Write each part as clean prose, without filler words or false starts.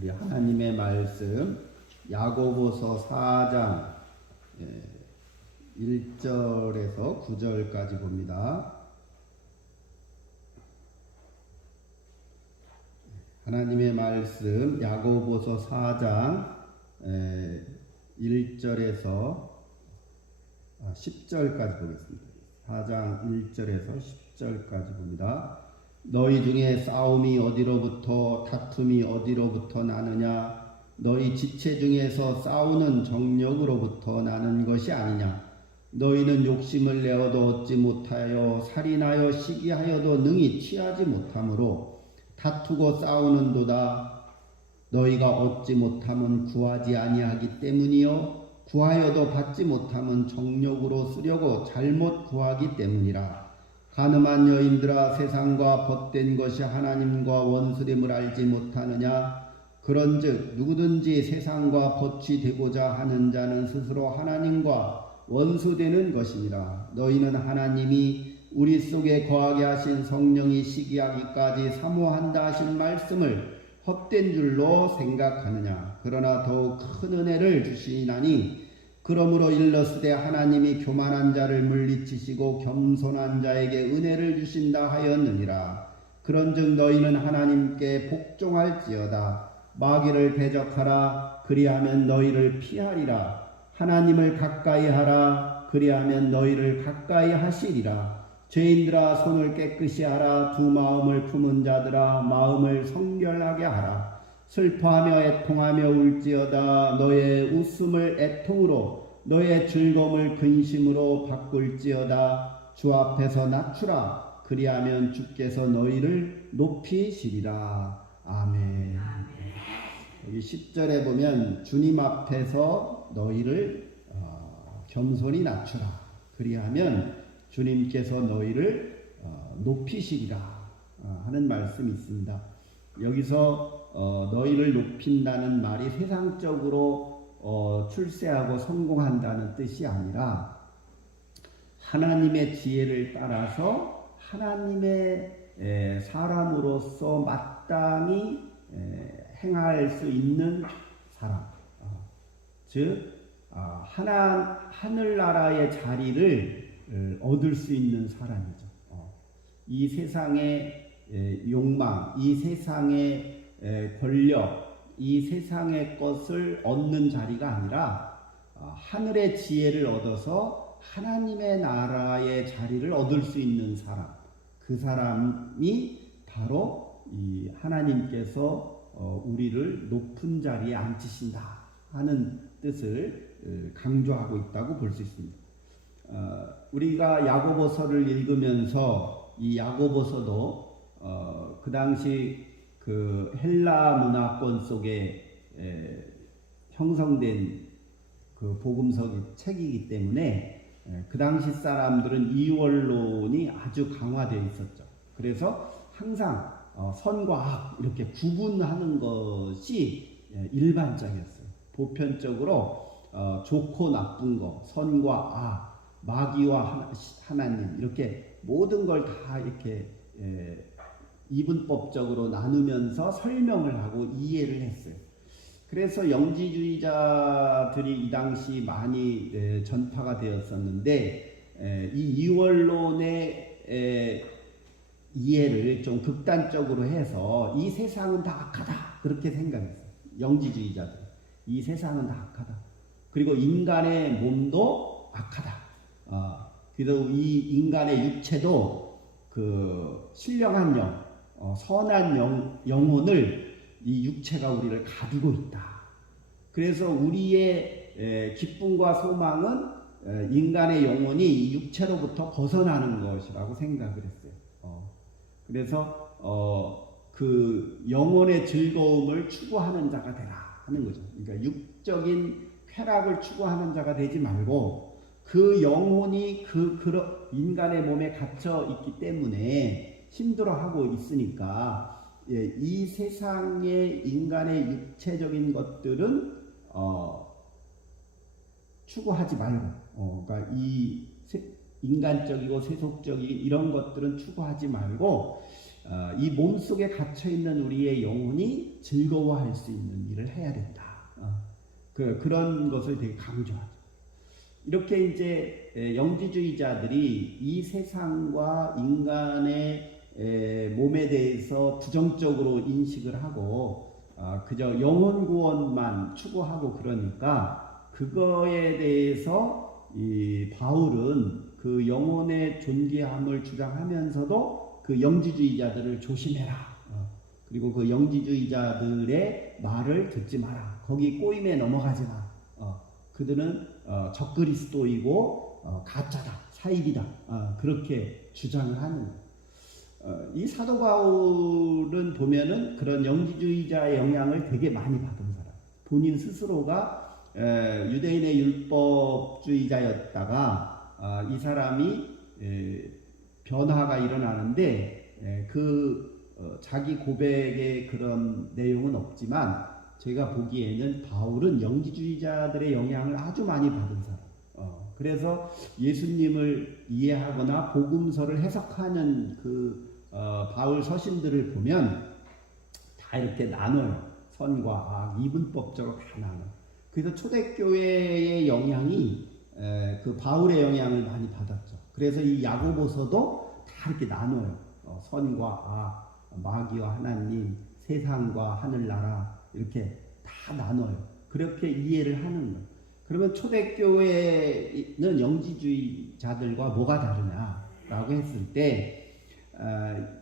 우리 하나님의 말씀 야고보서 4장 1절에서 9절까지 봅니다. 하나님의 말씀 야고보서 4장 1절에서 10절까지 보겠습니다. 4장 1절에서 10절까지 봅니다. 너희 중에 싸움이 어디로부터 다툼이 어디로부터 나느냐? 너희 지체 중에서 싸우는 정력으로부터 나는 것이 아니냐? 너희는 욕심을 내어도 얻지 못하여 살인하여 시기하여도 능히 취하지 못하므로 다투고 싸우는도다. 너희가 얻지 못함은 구하지 아니하기 때문이요 구하여도 받지 못함은 정력으로 쓰려고 잘못 구하기 때문이라. 가늠한 여인들아, 세상과 벗된 것이 하나님과 원수됨을 알지 못하느냐? 그런즉 누구든지 세상과 벗이 되고자 하는 자는 스스로 하나님과 원수되는 것이니라. 너희는 하나님이 우리 속에 거하게 하신 성령이 시기하기까지 사모한다 하신 말씀을 헛된 줄로 생각하느냐? 그러나 더욱 큰 은혜를 주시나니 그러므로 일렀으되 하나님이 교만한 자를 물리치시고 겸손한 자에게 은혜를 주신다 하였느니라. 그런즉 너희는 하나님께 복종할지어다. 마귀를 대적하라. 그리하면 너희를 피하리라. 하나님을 가까이 하라. 그리하면 너희를 가까이 하시리라. 죄인들아, 손을 깨끗이 하라. 두 마음을 품은 자들아, 마음을 성결하게 하라. 슬퍼하며 애통하며 울지어다. 너의 웃음을 애통으로 너의 즐거움을 근심으로 바꿀지어다. 주 앞에서 낮추라. 그리하면 주께서 너희를 높이시리라. 아멘. 여기 10절에 보면 주님 앞에서 너희를 겸손히 낮추라. 그리하면 주님께서 너희를 높이시리라 하는 말씀이 있습니다. 여기서 너희를 높인다는 말이 세상적으로 출세하고 성공한다는 뜻이 아니라 하나님의 지혜를 따라서 하나님의 사람으로서 마땅히 행할 수 있는 사람, 즉 하늘나라의 자리를 얻을 수 있는 사람이죠. 이 세상의 욕망, 이 세상의 권력, 이 세상의 것을 얻는 자리가 아니라 하늘의 지혜를 얻어서 하나님의 나라의 자리를 얻을 수 있는 사람, 그 사람이 바로 이 하나님께서 우리를 높은 자리에 앉히신다 하는 뜻을 강조하고 있다고 볼 수 있습니다. 우리가 야고보서를 읽으면서 이 야고보서도 그 당시 그 헬라 문화권 속에 형성된 그 복음서 책이기 때문에 그 당시 사람들은 이원론이 아주 강화되어 있었죠. 그래서 항상 선과 악 이렇게 구분하는 것이 일반적이었어요. 보편적으로 좋고 나쁜 거, 선과 악, 마귀와 하나님 이렇게 모든 걸 다 이렇게 이분법적으로 나누면서 설명을 하고 이해를 했어요. 그래서 영지주의자들이 이 당시 많이 전파가 되었었는데 이 이원론의 이해를 좀 극단적으로 해서 이 세상은 다 악하다 그렇게 생각했어요. 영지주의자들, 이 세상은 다 악하다. 그리고 인간의 몸도 악하다. 그래서 이 인간의 육체도 그 신령한 영, 선한 영혼을 이 육체가 우리를 가두고 있다. 그래서 우리의 기쁨과 소망은 인간의 영혼이 이 육체로부터 벗어나는 것이라고 생각을 했어요. 그래서 그 영혼의 즐거움을 추구하는 자가 되라 하는 거죠. 그러니까 육적인 쾌락을 추구하는 자가 되지 말고 그 영혼이 그 인간의 몸에 갇혀 있기 때문에 힘들어하고 있으니까 이 세상의 인간의 육체적인 것들은 추구하지 말고 그러니까 이 인간적이고 세속적인 이런 것들은 추구하지 말고 이 몸속에 갇혀 있는 우리의 영혼이 즐거워할 수 있는 일을 해야 된다. 그런 것을 되게 강조하죠. 이렇게 이제 영지주의자들이 이 세상과 인간의 몸에 대해서 부정적으로 인식을 하고 그저 영혼 구원만 추구하고 그러니까 그거에 대해서 이 바울은 그 영혼의 존귀함을 주장하면서도 그 영지주의자들을 조심해라. 그리고 그 영지주의자들의 말을 듣지 마라. 거기 꼬임에 넘어가지 마. 그들은 적그리스도이고 가짜다, 사입이다. 그렇게 주장을 하는 거예요. 이 사도 바울은 보면은 그런 영지주의자의 영향을 되게 많이 받은 사람. 본인 스스로가 유대인의 율법주의자였다가 이 사람이 변화가 일어나는데 자기 고백의 그런 내용은 없지만 제가 보기에는 바울은 영지주의자들의 영향을 아주 많이 받은 사람. 그래서 예수님을 이해하거나 복음서를 해석하는 바울 서신들을 보면 다 이렇게 나눠요. 선과 악, 이분법적으로 다 나눠. 그래서 초대교회의 영향이 그 바울의 영향을 많이 받았죠. 그래서 이 야고보서도 다 이렇게 나눠요. 선과 악, 마귀와 하나님, 세상과 하늘나라 이렇게 다 나눠요. 그렇게 이해를 하는 거예요. 그러면 초대교회는 영지주의자들과 뭐가 다르냐라고 했을 때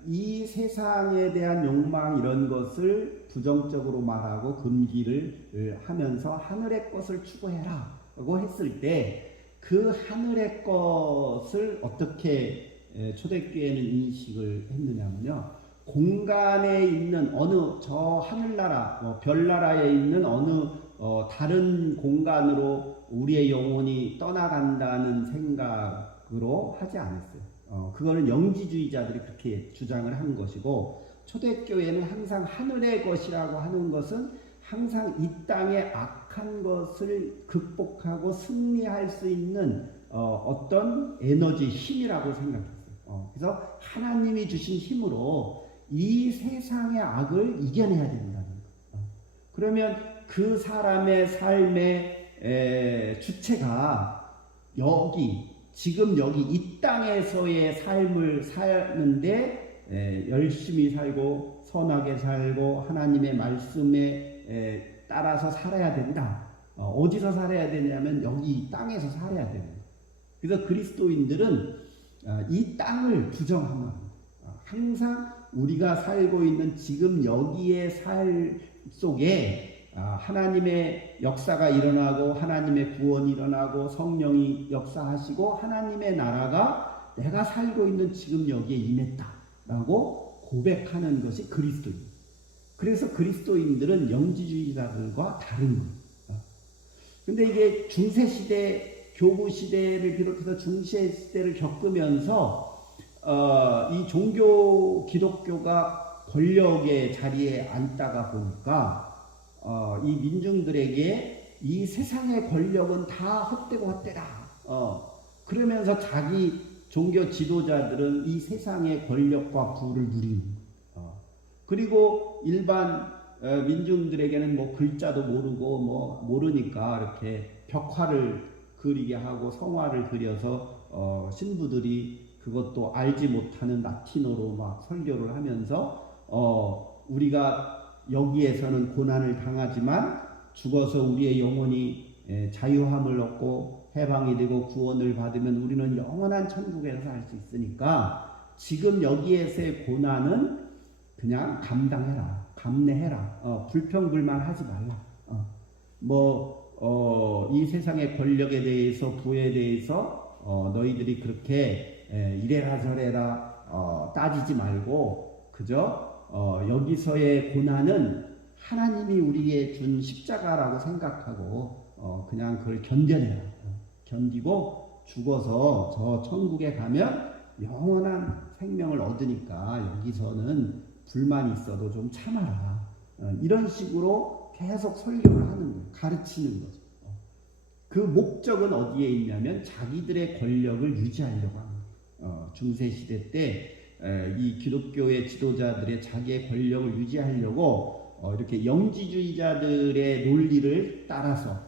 이 세상에 대한 욕망 이런 것을 부정적으로 말하고 금기를 하면서 하늘의 것을 추구해라 라고 했을 때 그 하늘의 것을 어떻게 초대교회는 인식을 했느냐면요. 공간에 있는 어느 저 하늘나라, 별나라에 있는 어느 다른 공간으로 우리의 영혼이 떠나간다는 생각으로 하지 않았어요. 그거는 영지주의자들이 그렇게 주장을 한 것이고 초대교회는 항상 하늘의 것이라고 하는 것은 항상 이 땅의 악한 것을 극복하고 승리할 수 있는 어떤 에너지, 힘이라고 생각했어요. 그래서 하나님이 주신 힘으로 이 세상의 악을 이겨내야 된다는 거예요. 그러면 그 사람의 삶의 주체가 지금 여기 이 땅에서의 삶을 사는데 열심히 살고 선하게 살고 하나님의 말씀에 따라서 살아야 된다. 어디서 살아야 되냐면 여기 이 땅에서 살아야 됩니다. 그래서 그리스도인들은 이 땅을 부정하면 항상 우리가 살고 있는 지금 여기의 삶 속에 하나님의 역사가 일어나고 하나님의 구원이 일어나고 성령이 역사하시고 하나님의 나라가 내가 살고 있는 지금 여기에 임했다라고 고백하는 것이 그리스도입니다. 그래서 그리스도인들은 영지주의자들과 다른 거예요. 근데 이게 중세시대, 교구시대를 비롯해서 중세시대를 겪으면서 이 종교 기독교가 권력의 자리에 앉다가 보니까 이 민중들에게 이 세상의 권력은 다 헛되고 헛되다. 그러면서 자기 종교 지도자들은 이 세상의 권력과 부를 누리는 그리고 일반 민중들에게는 뭐 글자도 모르고 뭐 모르니까 이렇게 벽화를 그리게 하고 성화를 그려서 신부들이 그것도 알지 못하는 라틴어로 막 설교를 하면서 우리가 여기에서는 고난을 당하지만 죽어서 우리의 영혼이 자유함을 얻고 해방이 되고 구원을 받으면 우리는 영원한 천국에서 살 수 있으니까 지금 여기에서의 고난은 그냥 감당해라, 감내해라, 불평불만하지 말라. 이 세상의 권력에 대해서 부에 대해서 너희들이 그렇게 이래라 저래라 따지지 말고 그저 여기서의 고난은 하나님이 우리에게 준 십자가라고 생각하고 그냥 그걸 견뎌내라. 견디고 죽어서 저 천국에 가면 영원한 생명을 얻으니까 여기서는 불만이 있어도 좀 참아라. 이런 식으로 계속 설교를 하는 거예요. 가르치는 거죠. 그 목적은 어디에 있냐면 자기들의 권력을 유지하려고 하는 거예요. 중세시대 때 이 기독교의 지도자들의 자기의 권력을 유지하려고 이렇게 영지주의자들의 논리를 따라서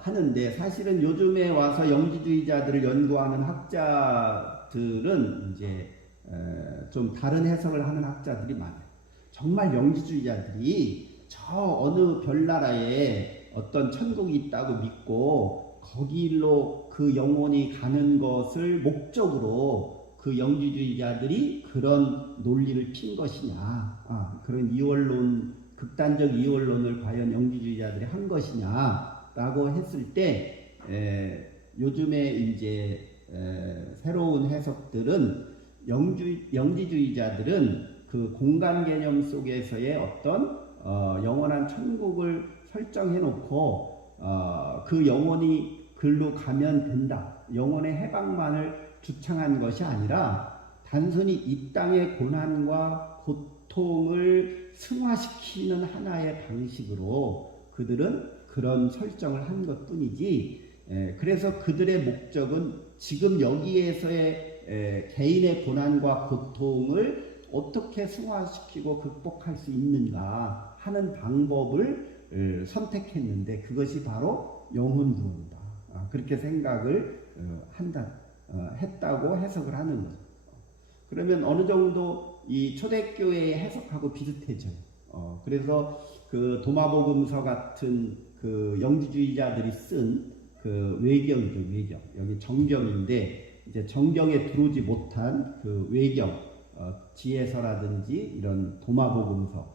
하는데, 사실은 요즘에 와서 영지주의자들을 연구하는 학자들은 이제 좀 다른 해석을 하는 학자들이 많아요. 정말 영지주의자들이 저 어느 별나라에 어떤 천국이 있다고 믿고 거기로 그 영혼이 가는 것을 목적으로 그 영지주의자들이 그런 논리를 핀 것이냐, 그런 이원론, 극단적 이원론을 과연 영지주의자들이 한 것이냐라고 했을 때, 요즘에 이제 새로운 해석들은 영지주의자들은 그 공간 개념 속에서의 어떤 영원한 천국을 설정해 놓고 그 영혼이 글로 가면 된다, 영혼의 해방만을 주창한 것이 아니라 단순히 이 땅의 고난과 고통을 승화시키는 하나의 방식으로 그들은 그런 설정을 한 것뿐이지, 그래서 그들의 목적은 지금 여기에서의 개인의 고난과 고통을 어떻게 승화시키고 극복할 수 있는가 하는 방법을 선택했는데, 그것이 바로 영혼 구원이다. 그렇게 생각을 했다고 해석을 하는 거죠. 그러면 어느 정도 이 초대교회의 해석하고 비슷해져요. 그래서 그 도마복음서 같은 그 영지주의자들이 쓴 그 외경이죠, 외경. 여기 정경인데, 이제 정경에 들어오지 못한 그 외경, 지혜서라든지 이런 도마복음서,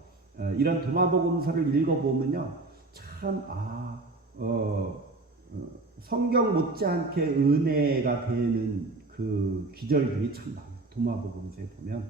이런 도마복음서를 읽어보면요, 참 성경 못지않게 은혜가 되는 그 기절들이 참 많아요. 도마복음서에 보면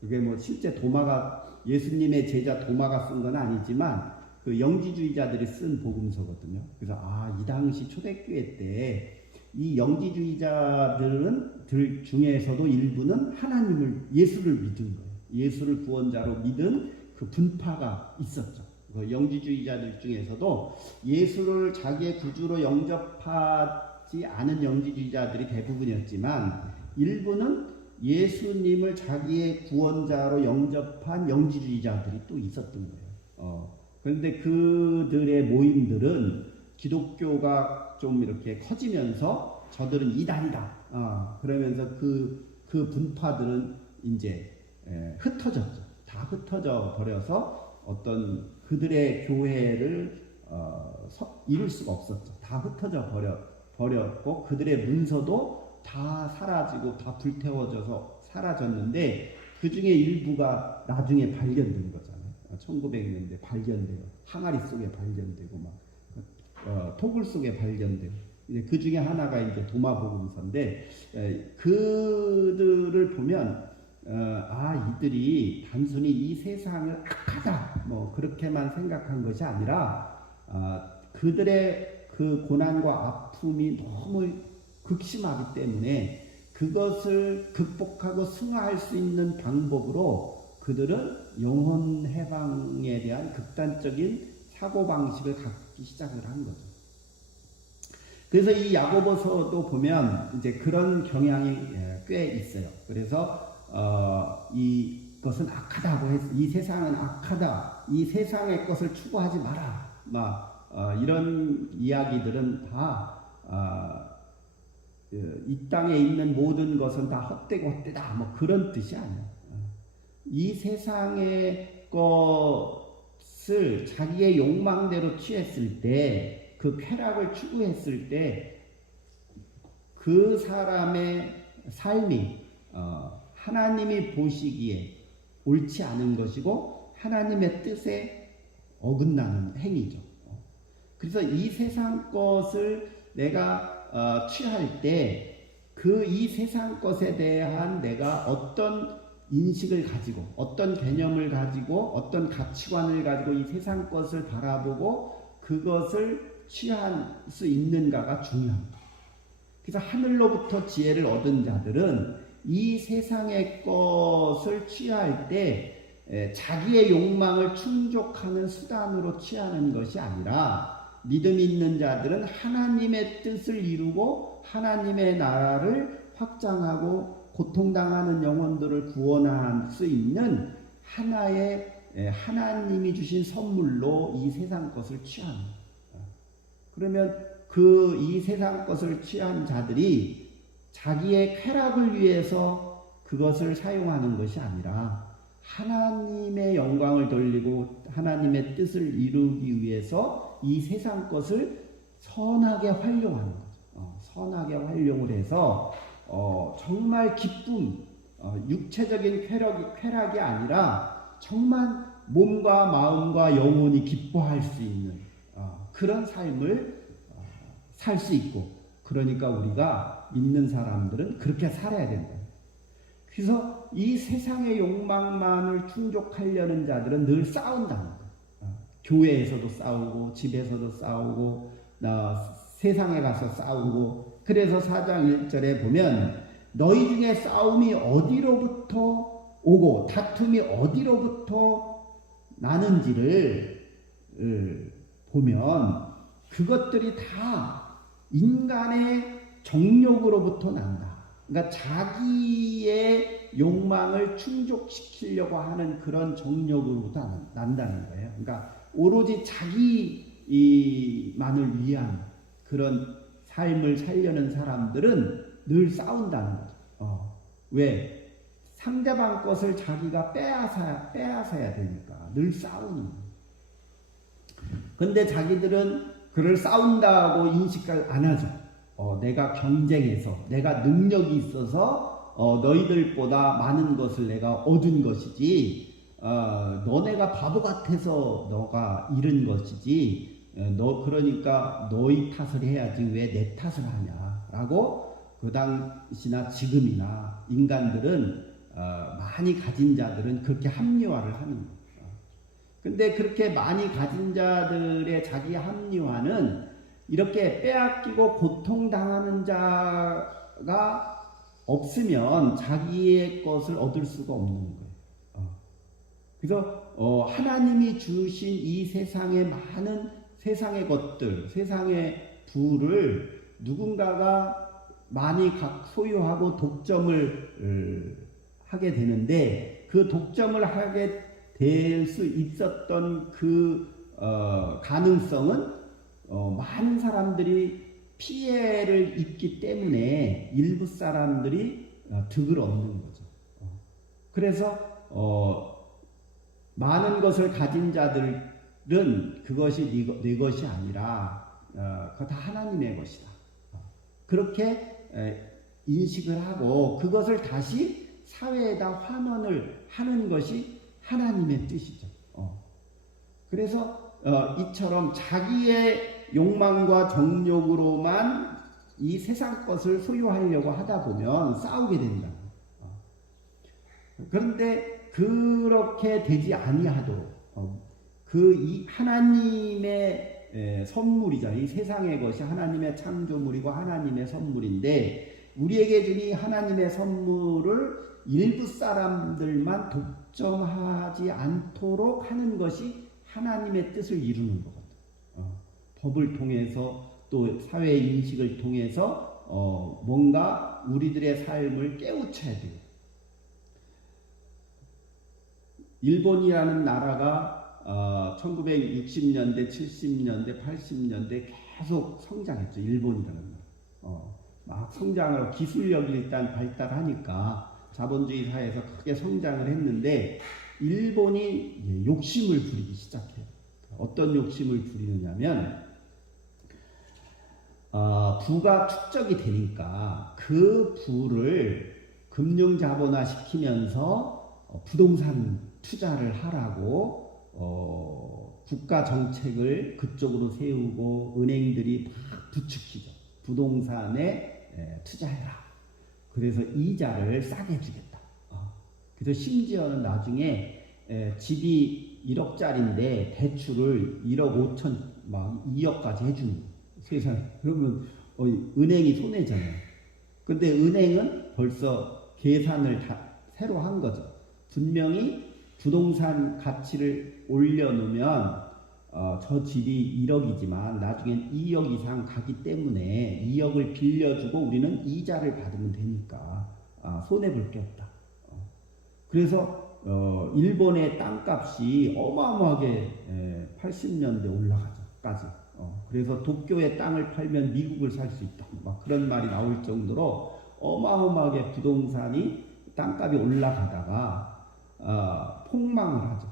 그게 뭐 실제 도마가, 예수님의 제자 도마가 쓴 건 아니지만 그 영지주의자들이 쓴 복음서거든요. 그래서 이 당시 초대교회 때 이 영지주의자들 중에서도 일부는 하나님을, 예수를 믿은 거예요. 예수를 구원자로 믿은 그 분파가 있었죠. 그 영지주의자들 중에서도 예수를 자기의 구주로 영접하지 않은 영지주의자들이 대부분이었지만, 일부는 예수님을 자기의 구원자로 영접한 영지주의자들이 또 있었던 거예요. 그런데 그들의 모임들은 기독교가 좀 이렇게 커지면서 저들은 이단이다, 그러면서 그 분파들은 이제 흩어졌죠. 다 흩어져 버려서 어떤 그들의 교회를 이룰 수가 없었죠. 다 흩어져 버렸고 그들의 문서도 다 사라지고 다 불태워져서 사라졌는데, 그 중에 일부가 나중에 발견된 거잖아요. 1900년대 발견되고, 항아리 속에 발견되고, 막 토굴 속에 발견되고, 그 중에 하나가 이제 도마복음서인데, 그들을 보면 이들이 단순히 이 세상을 악하다 뭐 그렇게만 생각한 것이 아니라, 그들의 그 고난과 아픔이 너무 극심하기 때문에 그것을 극복하고 승화할 수 있는 방법으로 그들은 영혼 해방에 대한 극단적인 사고방식을 갖기 시작을 한 거죠. 그래서 이 야고보서도 보면 이제 그런 경향이 꽤 있어요. 그래서 이것은 악하다고 해서, 이 세상은 악하다, 이 세상의 것을 추구하지 마라, 이런 이야기들은 다 이 땅에 있는 모든 것은 다 헛되고 헛되다 뭐 그런 뜻이 아니에요. 이 세상의 것을 자기의 욕망대로 취했을 때, 그 쾌락을 추구했을 때 그 사람의 삶이 하나님이 보시기에 옳지 않은 것이고 하나님의 뜻에 어긋나는 행위죠. 그래서 이 세상 것을 내가 취할 때 그 이 세상 것에 대한 내가 어떤 인식을 가지고, 어떤 개념을 가지고, 어떤 가치관을 가지고 이 세상 것을 바라보고 그것을 취할 수 있는가가 중요합니다. 그래서 하늘로부터 지혜를 얻은 자들은 이 세상의 것을 취할 때 자기의 욕망을 충족하는 수단으로 취하는 것이 아니라, 믿음 있는 자들은 하나님의 뜻을 이루고 하나님의 나라를 확장하고 고통당하는 영혼들을 구원할 수 있는 하나의 하나님이 주신 선물로 이 세상 것을 취합니다. 그러면 그 이 세상 것을 취한 자들이 자기의 쾌락을 위해서 그것을 사용하는 것이 아니라 하나님의 영광을 돌리고 하나님의 뜻을 이루기 위해서 이 세상 것을 선하게 활용하는 거죠. 선하게 활용을 해서 정말 기쁨, 육체적인 쾌락이 아니라 정말 몸과 마음과 영혼이 기뻐할 수 있는 그런 삶을 살 수 있고, 그러니까 우리가 믿는 사람들은 그렇게 살아야 된다. 그래서 이 세상의 욕망만을 충족하려는 자들은 늘 싸운다는 거예요. 교회에서도 싸우고 집에서도 싸우고 세상에 가서 싸우고. 그래서 4장 1절에 보면 너희 중에 싸움이 어디로부터 오고 다툼이 어디로부터 나는지를 보면 그것들이 다 인간의 정욕으로부터 난다. 그러니까 자기의 욕망을 충족시키려고 하는 그런 정욕으로부터 난다는 거예요. 그러니까 오로지 자기만을 위한 그런 삶을 살려는 사람들은 늘 싸운다는 거죠. 왜? 상대방 것을 자기가 빼앗아야 되니까 늘 싸우는 거예요. 근데 자기들은 그를 싸운다고 인식을 안 하죠. 내가 경쟁해서, 내가 능력이 있어서 너희들보다 많은 것을 내가 얻은 것이지, 너네가 바보 같아서 너가 잃은 것이지, 그러니까 너희 탓을 해야지 왜 내 탓을 하냐라고 그 당시나 지금이나 인간들은 많이 가진 자들은 그렇게 합리화를 하는 거예요. 근데 그렇게 많이 가진 자들의 자기 합리화는 이렇게 빼앗기고 고통당하는 자가 없으면 자기의 것을 얻을 수가 없는 거예요. 그래서 하나님이 주신 이 세상의 많은 세상의 것들, 세상의 부를 누군가가 많이 소유하고 독점을 하게 되는데, 그 독점을 하게 될 수 있었던 그 가능성은 많은 사람들이 피해를 입기 때문에 일부 사람들이 득을 얻는 거죠. 그래서 많은 것을 가진 자들은 그것이 네 것이 아니라 그거 다 하나님의 것이다. 그렇게 인식을 하고 그것을 다시 사회에다 환원을 하는 것이 하나님의 뜻이죠. 그래서 이처럼 자기의 욕망과 정욕으로만 이 세상 것을 소유하려고 하다 보면 싸우게 된다. 그런데 그렇게 되지 아니하도록 이 하나님의 선물이잖아요. 이 세상의 것이 하나님의 창조물이고 하나님의 선물인데, 우리에게 주니 하나님의 선물을 일부 사람들만 독점하지 않도록 하는 것이 하나님의 뜻을 이루는 거거든요. 법을 통해서 또 사회 인식을 통해서 뭔가 우리들의 삶을 깨우쳐야 돼요. 일본이라는 나라가 1960년대, 70년대, 80년대 계속 성장했죠. 일본이라는 나라. 막 성장을, 기술력이 일단 발달하니까 자본주의 사회에서 크게 성장을 했는데, 일본이 욕심을 부리기 시작해요. 어떤 욕심을 부리느냐면, 부가 축적이 되니까 그 부를 금융자본화 시키면서 부동산 투자를 하라고 국가 정책을 그쪽으로 세우고 은행들이 막 부추기죠. 부동산에 투자해라. 그래서 이자를 싸게 주겠다. 그래서 심지어는 나중에 집이 1억짜리인데 대출을 1억 5천, 막 2억까지 해주는 거예요. 세상에. 그러면 은행이 손해잖아요. 근데 은행은 벌써 계산을 다 새로 한 거죠. 분명히 부동산 가치를 올려놓으면 저 집이 1억이지만 나중엔 2억 이상 가기 때문에 2억을 빌려주고 우리는 이자를 받으면 되니까 손해 볼 게 없다. 그래서 일본의 땅값이 어마어마하게 80년대 올라가죠까지. 그래서 도쿄의 땅을 팔면 미국을 살 수 있다. 막 그런 말이 나올 정도로 어마어마하게 부동산이 땅값이 올라가다가 폭망을 하죠.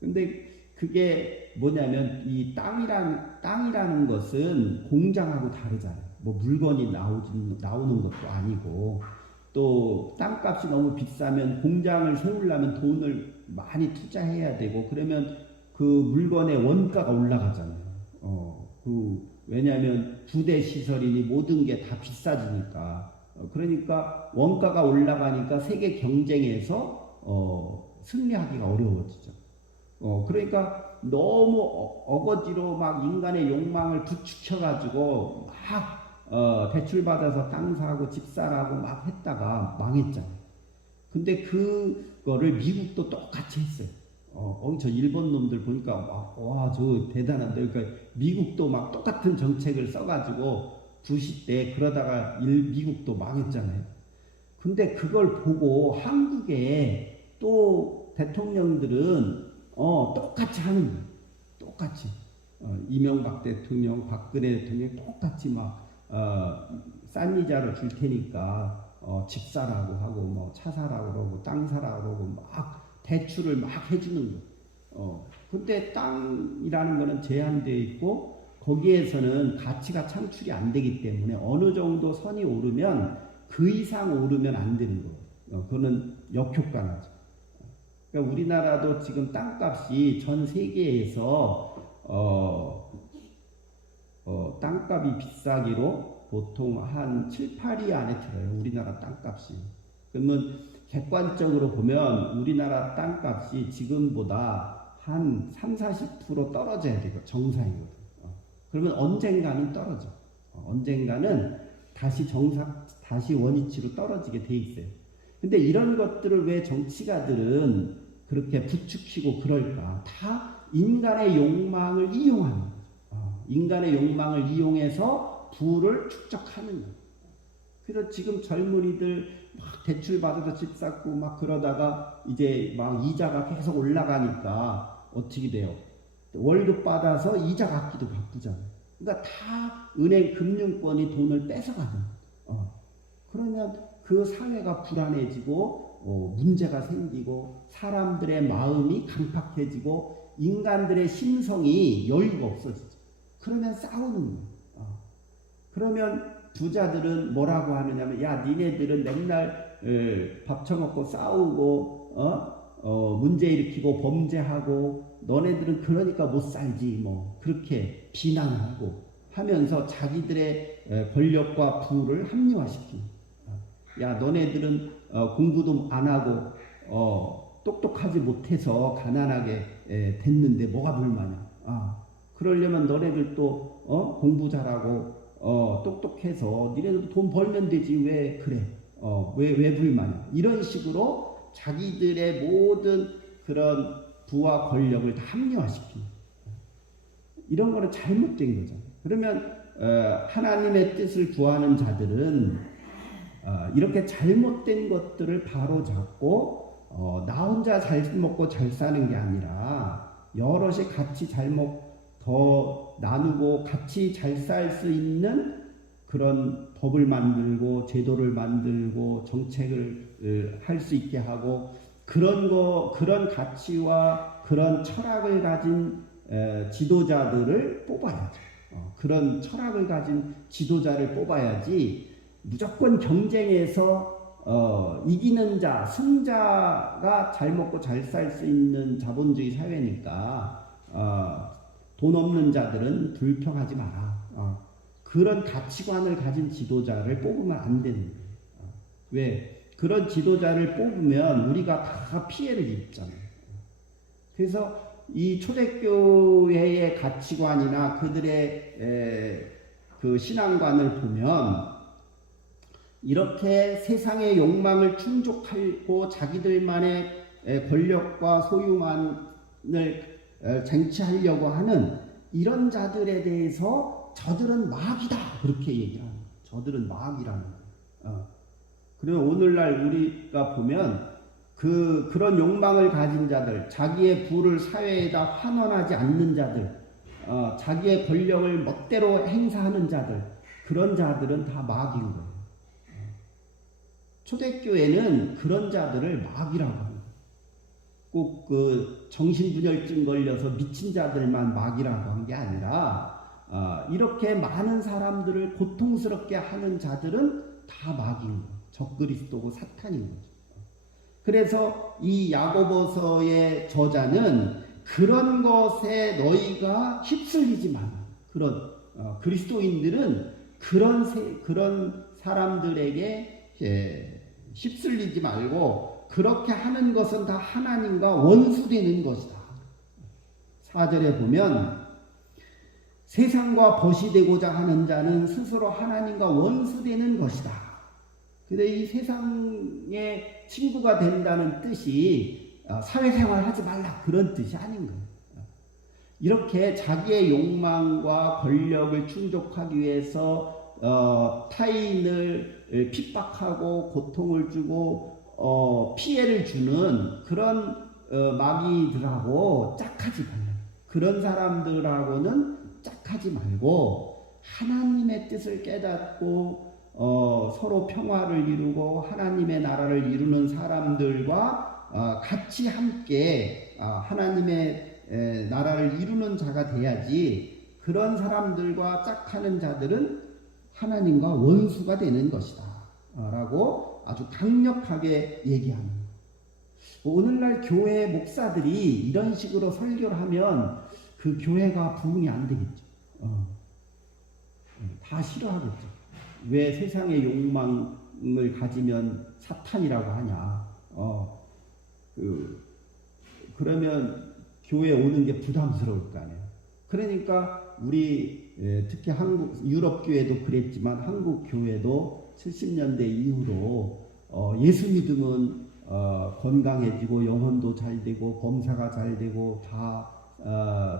근데 그게 뭐냐면 이 땅이라는 것은 공장하고 다르잖아요. 뭐 물건이 나오는 것도 아니고, 또 땅값이 너무 비싸면 공장을 세우려면 돈을 많이 투자해야 되고, 그러면 그 물건의 원가가 올라가잖아요. 왜냐하면 부대 시설이니 모든 게 다 비싸지니까. 그러니까 원가가 올라가니까 세계 경쟁에서 승리하기가 어려워지죠. 그러니까 너무 어거지로 막 인간의 욕망을 부추겨가지고 막 대출받아서 땅 사고 집 사라고 막 했다가 망했잖아요. 근데 그거를 미국도 똑같이 했어요. 저 일본 놈들 보니까 와, 저 대단한데. 그러니까 미국도 막 똑같은 정책을 써가지고 부시 때 그러다가 미국도 망했잖아요. 근데 그걸 보고 한국의 또 대통령들은 똑같이 하는 거예요. 똑같이. 이명박 대통령, 박근혜 대통령 똑같이 막 싼 이자로 줄 테니까 집 사라고 하고 뭐 차 사라고 그러고 땅 사라고 그러고 막 대출을 막 해주는 거예요. 근데 땅이라는 거는 제한되어 있고 거기에서는 가치가 창출이 안 되기 때문에 어느 정도 선이 오르면 그 이상 오르면 안 되는 거예요. 그거는 역효과나죠. 그러니까 우리나라도 지금 땅값이 전 세계에서 땅값이 비싸기로 보통 한 7, 8위 안에 들어요. 우리나라 땅값이. 그러면 객관적으로 보면 우리나라 땅값이 지금보다 한 3, 40% 떨어져야 되고 정상이거든. 그러면 언젠가는 떨어져. 언젠가는 다시 원위치로 떨어지게 돼 있어요. 근데 이런 것들을 왜 정치가들은 그렇게 부추기고 그럴까? 다 인간의 욕망을 이용하는 거죠. 인간의 욕망을 이용해서 부를 축적하는 거예요. 그래서 지금 젊은이들 막 대출 받아서 집 샀고 막 그러다가 이제 막 이자가 계속 올라가니까 어떻게 돼요? 월급 받아서 이자 갚기도 바쁘잖아요. 그러니까 다 은행 금융권이 돈을 뺏어가는 거예요. 그러면 그 사회가 불안해지고 문제가 생기고 사람들의 마음이 강팍해지고 인간들의 심성이 여유가 없어지죠. 그러면 싸우는 거예요. 그러면 부자들은 뭐라고 하느냐면, 야, 니네들은 맨날 밥 처먹고 싸우고 문제 일으키고 범죄하고 너네들은 그러니까 못 살지, 뭐 그렇게 비난하고 하면서 자기들의 권력과 부를 합리화시키는. 야, 너네들은 공부도 안 하고 똑똑하지 못해서 가난하게 됐는데 뭐가 불만이야? 그러려면 너네들도 공부 잘하고 똑똑해서 니네들도 돈 벌면 되지, 왜 그래? 왜 불만이야? 이런 식으로 자기들의 모든 그런 부와 권력을 다 합리화시키는, 이런 거는 잘못된 거죠. 그러면 하나님의 뜻을 구하는 자들은 이렇게 잘못된 것들을 바로잡고 나 혼자 잘 먹고 잘 사는 게 아니라 여럿이 같이 더 나누고 같이 잘 살 수 있는 그런 법을 만들고 제도를 만들고 정책을 할 수 있게 하고, 그런 가치와 그런 철학을 가진 지도자들을 뽑아야죠. 그런 철학을 가진 지도자를 뽑아야지 무조건 경쟁에서 이기는 자, 승자가 잘 먹고 잘 살 수 있는 자본주의 사회니까 돈 없는 자들은 불평하지 마라. 그런 가치관을 가진 지도자를 뽑으면 안 되는 거예요. 왜? 그런 지도자를 뽑으면 우리가 다 피해를 입잖아요. 그래서 이 초대교회의 가치관이나 그들의 그 신앙관을 보면 이렇게 세상의 욕망을 충족하고 자기들만의 권력과 소유만을 쟁취하려고 하는 이런 자들에 대해서 저들은 마귀다, 그렇게 얘기를 합니다. 저들은 마귀라는 거예요. 그리고 오늘날 우리가 보면 그런 욕망을 가진 자들, 자기의 부를 사회에다 환원하지 않는 자들, 자기의 권력을 멋대로 행사하는 자들, 그런 자들은 다 마귀인 거예요. 초대교회는 그런 자들을 마귀라고 합니다. 꼭 그 정신분열증 걸려서 미친 자들만 마귀라고 한 게 아니라 이렇게 많은 사람들을 고통스럽게 하는 자들은 다 마귀인 거예요. 적그리스도고 사탄인 거죠. 그래서 이 야고보서의 저자는 그런 것에 너희가 휩쓸리지 마라. 그런 그리스도인들은 그런 사람들에게 휩쓸리지 말고 그렇게 하는 것은 다 하나님과 원수되는 것이다. 4절에 보면 세상과 벗이 되고자 하는 자는 스스로 하나님과 원수되는 것이다. 근데 이 세상의 친구가 된다는 뜻이 사회생활 하지 말라 그런 뜻이 아닌 거예요. 이렇게 자기의 욕망과 권력을 충족하기 위해서 타인을 핍박하고 고통을 주고 피해를 주는 그런 마귀들하고 짝하지 말라. 그런 사람들하고는 짝하지 말고 하나님의 뜻을 깨닫고 서로 평화를 이루고 하나님의 나라를 이루는 사람들과 같이 함께 하나님의 나라를 이루는 자가 돼야지 그런 사람들과 짝하는 자들은 하나님과 원수가 되는 것이다 라고 아주 강력하게 얘기합니다. 오늘날 교회 목사들이 이런 식으로 설교를 하면 그 교회가 부흥이 안 되겠죠. 다 싫어하겠죠. 왜 세상의 욕망을 가지면 사탄이라고 하냐. 그러면 교회에 오는 게 부담스러울 거 아니에요. 그러니까 우리 특히 유럽 교회도 그랬지만 한국 교회도 70년대 이후로 예수 믿으면 건강해지고 영혼도 잘 되고 범사가 잘 되고 다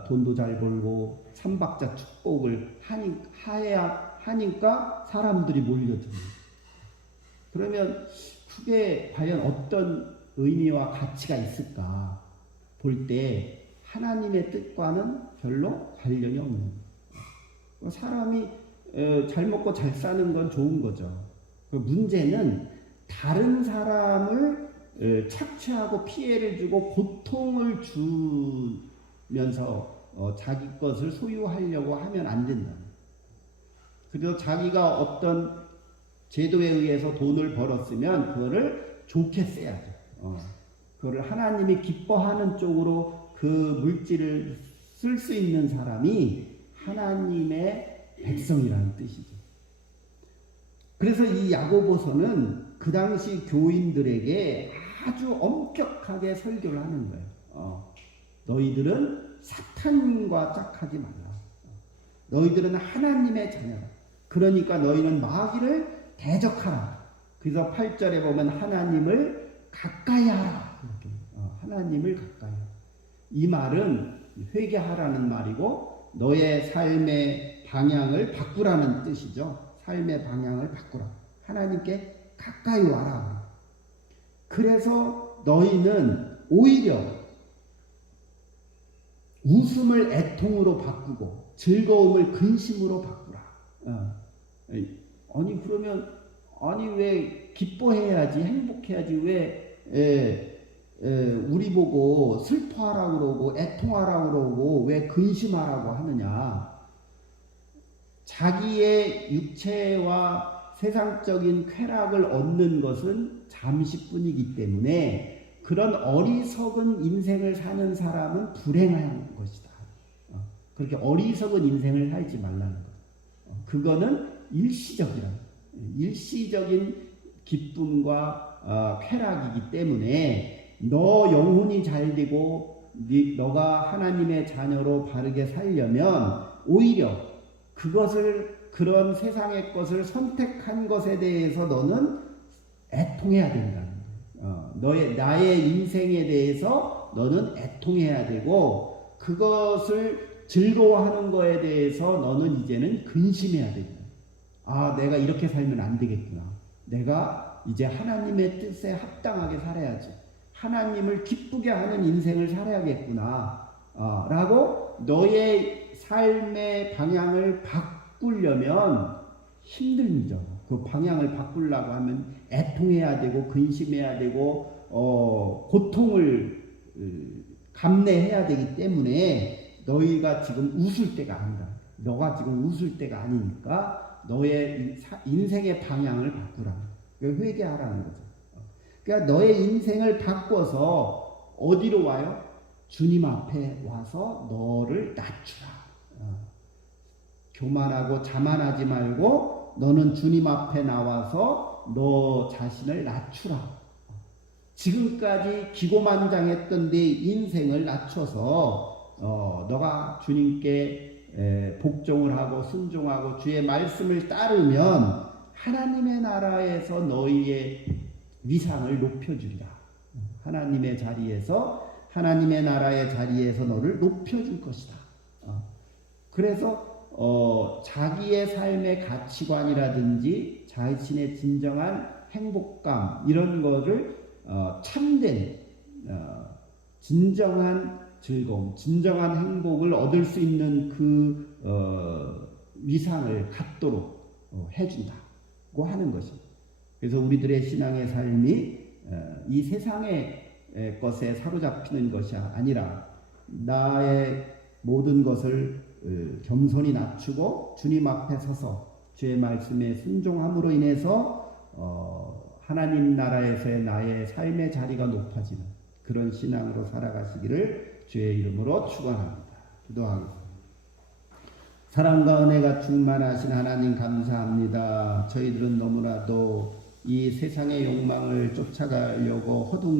돈도 잘 벌고 삼박자 축복을 하니까 사람들이 몰려듭니다. 그러면 그게 과연 어떤 의미와 가치가 있을까 볼 때 하나님의 뜻과는 별로 관련이 없는 거예요. 사람이 잘 먹고 잘 사는 건 좋은 거죠. 문제는 다른 사람을 착취하고 피해를 주고 고통을 주면서 자기 것을 소유하려고 하면 안 된다. 그래서 자기가 어떤 제도에 의해서 돈을 벌었으면 그거를 좋게 써야죠. 그거를 하나님이 기뻐하는 쪽으로 그 물질을 쓸 수 있는 사람이 하나님의 백성이라는 뜻이죠. 그래서 이 야고보서는 그 당시 교인들에게 아주 엄격하게 설교를 하는 거예요. 너희들은 사탄과 짝하지 말라. 너희들은 하나님의 자녀라. 그러니까 너희는 마귀를 대적하라. 그래서 8절에 보면 하나님을 가까이 하라. 하나님을 가까이 하라. 이 말은 회개하라는 말이고 너의 삶의 방향을 바꾸라는 뜻이죠. 삶의 방향을 바꾸라. 하나님께 가까이 와라. 그래서 너희는 오히려 웃음을 애통으로 바꾸고 즐거움을 근심으로 바꾸라. 아니 그러면 왜 기뻐해야지 행복해야지 왜 우리 보고 슬퍼하라고 그러고 애통하라고 그러고 왜 근심하라고 하느냐. 자기의 육체와 세상적인 쾌락을 얻는 것은 잠시뿐이기 때문에 그런 어리석은 인생을 사는 사람은 불행한 것이다. 그렇게 어리석은 인생을 살지 말라는 것. 그거는 일시적인 기쁨과 쾌락이기 때문에 너 영혼이 잘 되고 너가 하나님의 자녀로 바르게 살려면 오히려 그런 세상의 것을 선택한 것에 대해서 너는 애통해야 된다는 거예요. 나의 인생에 대해서 너는 애통해야 되고 그것을 즐거워하는 거에 대해서 너는 이제는 근심해야 된다. 내가 이렇게 살면 안 되겠구나. 내가 이제 하나님의 뜻에 합당하게 살아야지. 하나님을 기쁘게 하는 인생을 살아야겠구나. 라고 너의 삶의 방향을 바꾸려면 힘듭니다. 그 방향을 바꾸려고 하면 애통해야 되고 근심해야 되고 고통을 감내해야 되기 때문에 너희가 지금 웃을 때가 아니다. 너가 지금 웃을 때가 아니니까 너의 인생의 방향을 바꾸라. 회개하라는 거죠. 그러니까 너의 인생을 바꿔서 어디로 와요? 주님 앞에 와서 너를 낮추라. 교만하고 자만하지 말고 너는 주님 앞에 나와서 너 자신을 낮추라. 지금까지 기고만장했던 네 인생을 낮춰서 너가 주님께 복종을 하고 순종하고 주의 말씀을 따르면 하나님의 나라에서 너희의 위상을 높여주리라. 하나님의 자리에서 하나님의 나라의 자리에서 너를 높여줄 것이다. 그래서 자기의 삶의 가치관이라든지 자신의 진정한 행복감 이런 거를 참된 진정한 즐거움, 진정한 행복을 얻을 수 있는 그 위상을 갖도록 해준다고 하는 것입니다. 그래서 우리들의 신앙의 삶이 이 세상의 것에 사로잡히는 것이 아니라 나의 모든 것을 겸손히 낮추고 주님 앞에 서서 주의 말씀에 순종함으로 인해서 하나님 나라에서의 나의 삶의 자리가 높아지는 그런 신앙으로 살아가시기를 주의 이름으로 축원합니다. 기도하겠습니다. 사랑과 은혜가 충만하신 하나님 감사합니다. 저희들은 너무나도 이 세상의 욕망을 쫓아가려고 허둥